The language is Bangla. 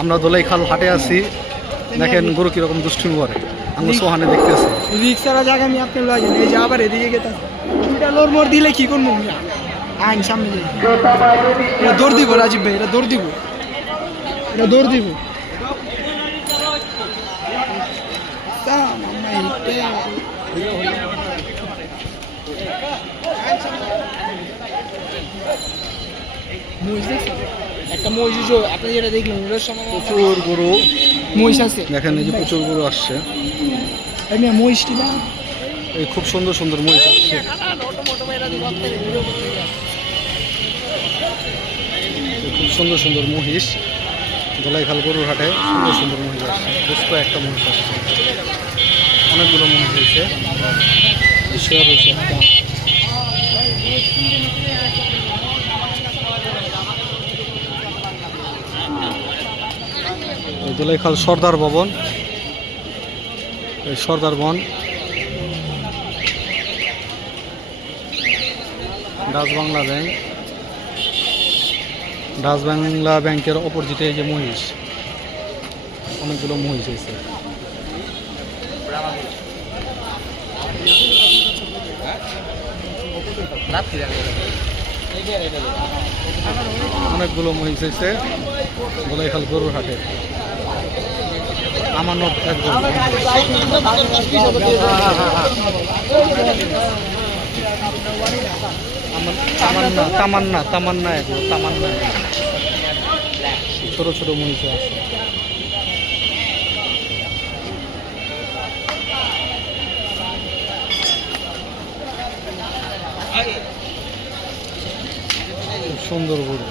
আমরা দোলাইখাল হাটে আছি। দেখেন গরু কিরকম দুষ্টুমি করে। আমরা সোহানে দেখতেছি রিক্সারা জায়গা আমি আপনি লাগেন এই যে আবার এদিকে গেতাম দুইটা লোর মোর দিলে কি করবো আইন সামনে যাই এটা দৌড় দিব রাজীব ভাই, এটা দৌড় দিব, এটা দৌড় দিব। একটা মহিষ আপনি যেটা দেখলেন ওটার সময় প্রচুর গরু মহিষ আছে, দেখেন এই যে প্রচুর গরু আসছে। মহিষটি না এই খুব সুন্দর সুন্দর মহিষ আসছে। খুব সুন্দর সুন্দর মহিষ দোলাইখাল গরুর হাটে সুন্দর সুন্দর মহিষ আসছে। বেশ কয়েকটা মহিষ আসছে, অনেকগুলো মহিষ হয়েছে। একটা দোলাইখাল সর্দার ভবন, এই সর্দার বন Dutch Bangla bank, Dutch Bangla ব্যাংকের অপোজিটে এই যে মহিষ, অনেকগুলো মহিষ হয়েছে। অনেকগুলো মহিষ হয়েছে দোলাইখাল গরুর হাটে। আমানত একদম তামান্না তামান্না এগুলো তামান্না, ছোট ছোট মহিষ আছে। সুন্দর গরু।